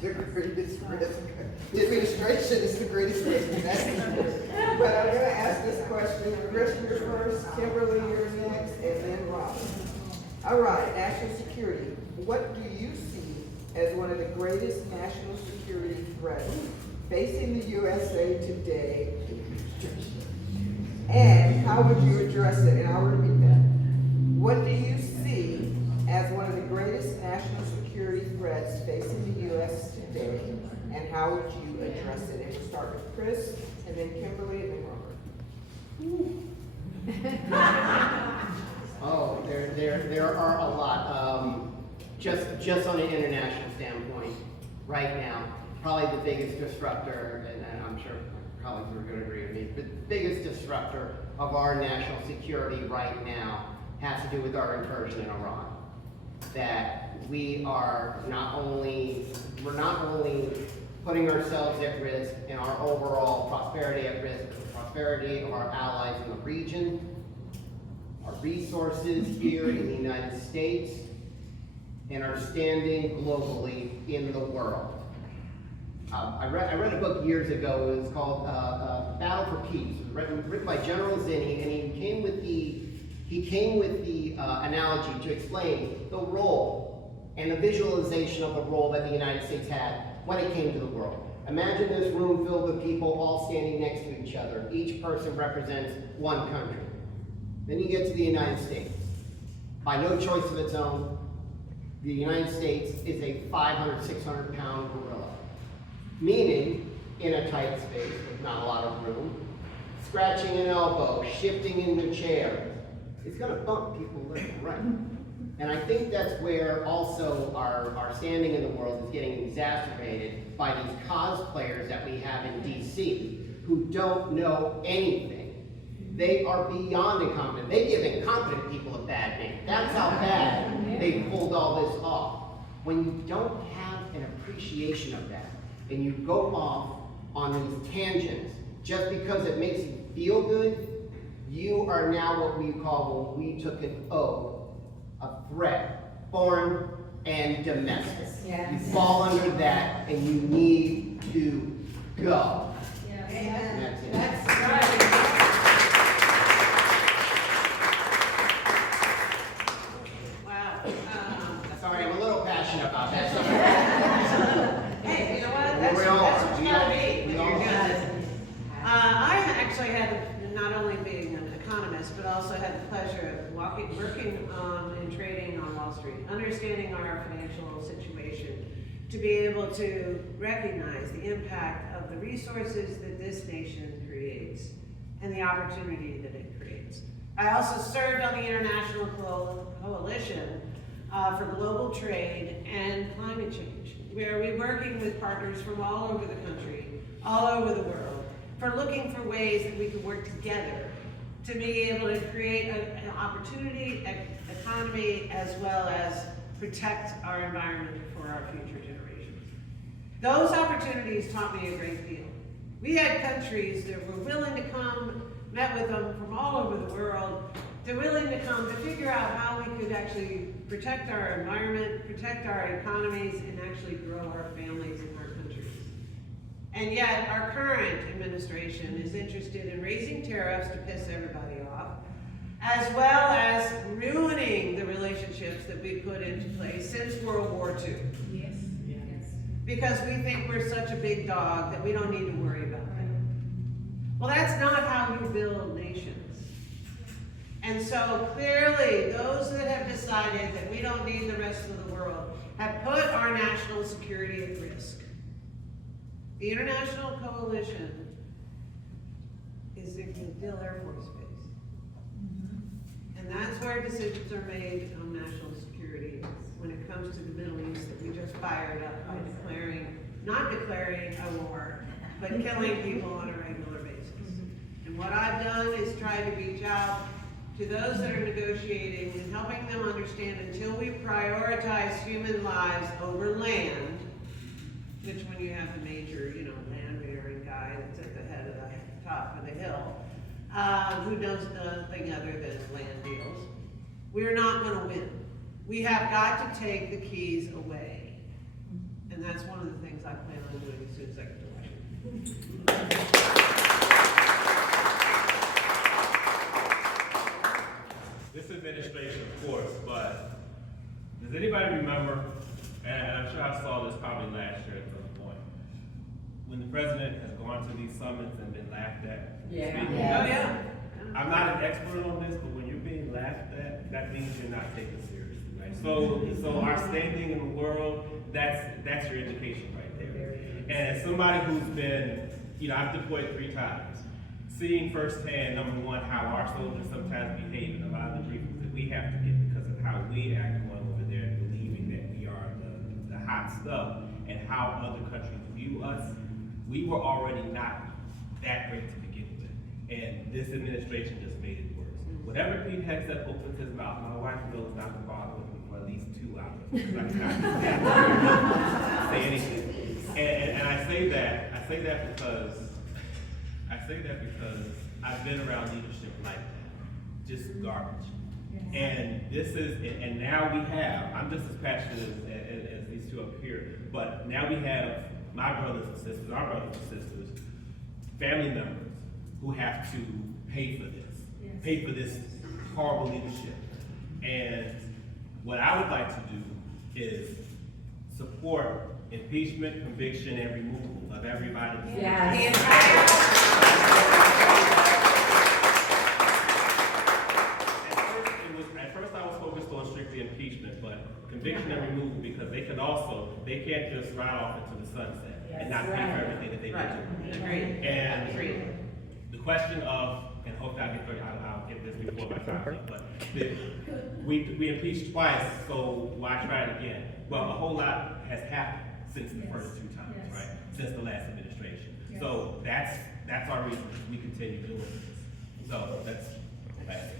the greatest risk. The administration is the greatest risk. But I'm gonna ask this question. Chris, you're first, Kimberly, you're next, and then Robin. All right, national security. What do you see as one of the greatest national security threats facing the USA today? And how would you address it? And I'll repeat that. What do you see as one of the greatest national security threats facing the U.S. today? And how would you address it? And we'll start with Chris, and then Kimberly, and then Robert. Oh, there are a lot. Just on an international standpoint, right now, probably the biggest disruptor, and I'm sure colleagues are going to agree with me, but the biggest disruptor of our national security right now has to do with our incursion in Iran. That we're not only putting ourselves at risk and our overall prosperity at risk, but the prosperity of our allies in the region, our resources here in the United States, and our standing globally in the world. I read a book years ago. It was called Battle for Peace. It was written by General Zinni, and he came with the analogy to explain the role and the visualization of the role that the United States had when it came to the world. Imagine this room filled with people all standing next to each other. Each person represents one country. Then you get to the United States. By no choice of its own, the United States is a 500, 600 pound gorilla. Meaning, in a tight space with not a lot of room, scratching an elbow, shifting in the chair, it's going to bump people left and right. And I think that's where also our standing in the world is getting exacerbated by these cosplayers that we have in DC who don't know anything. They are beyond incompetent. They give incompetent people a bad name. That's how bad they pulled all this off. When you don't have an appreciation of that, and you go off on these tangents just because it makes you feel good, you are now what we call, when we took an oath, a threat, foreign and domestic. Yes. You fall under that, and you need to go. Yes. And that's it. That's right. Sorry, I'm a little passionate about that. Hey, you know what? That's what you gotta be when you're doing this. I actually had, not only being an economist, but also had the pleasure of working and trading on Wall Street, understanding our financial situation, to be able to recognize the impact of the resources that this nation creates and the opportunity that it creates. I also served on the International Coalition for global trade and climate change, where we're working with partners from all over the country, all over the world, for looking for ways that we can work together to be able to create an opportunity, economy, as well as protect our environment for our future generations. Those opportunities taught me a great deal. We had countries that were willing to come, met with them from all over the world. They're willing to come to figure out how we could actually protect our environment, protect our economies, and actually grow our families in our countries. And yet, our current administration is interested in raising tariffs to piss everybody off, as well as ruining the relationships that we put into place since World War II. Yes. Yes. Because we think we're such a big dog that we don't need to worry about that. Well, that's not how you build nations. And so clearly, those that have decided that we don't need the rest of the world have put our national security at risk. The International Coalition is in Dill Air Force Base. And that's where decisions are made on national security when it comes to the Middle East that we just fired up by not declaring a war, but killing people on a regular basis. And what I've done is try to reach out to those that are negotiating and helping them understand, until we prioritize human lives over land, which when you have the major, land-bearing guy that's at the head of the top of the hill, who knows nothing other than land deals, we're not going to win. We have got to take the keys away. And that's one of the things I plan on doing as soon as I get to Washington. This administration, of course, but does anybody remember, and I'm sure I saw this probably last year at some point, when the president has gone to these summits and been laughed at? Yeah. speaking? Oh, yeah. I'm not an expert on this, but when you're being laughed at, that means you're not taken seriously, right? So our standing in the world, that's your education right there. And as somebody who's been, I've deployed 3 times, seeing firsthand, number one, how our soldiers sometimes behave in a lot of the briefings that we have to get because of how we act going over there and believing that we are the hot stuff and how other countries view us, we were already not that great to begin with. And this administration just made it worse. Whenever Pete Hegseth opens his mouth, my wife knows not to bother with me for at least 2 hours. Because I cannot say anything. And I say that because I've been around leadership like that, just garbage. And and now we have, I'm just as passionate as these two up here, but now we have my brothers and sisters, our brothers and sisters, family members who have to pay for this horrible leadership. And what I would like to do is support impeachment, conviction, and removal of everybody. Yes. At first I was focused on strictly impeachment, but conviction and removal, because they can't just ride off into the sunset and not pay for everything that they Right. do. Agreed. And Agreed. the question of, and hopefully I'll get this before my time, but we impeached twice, so why try it again? Well, a whole lot has happened since the first 2 times, right? Since the last administration. So that's our reason we continue doing this. So that's it.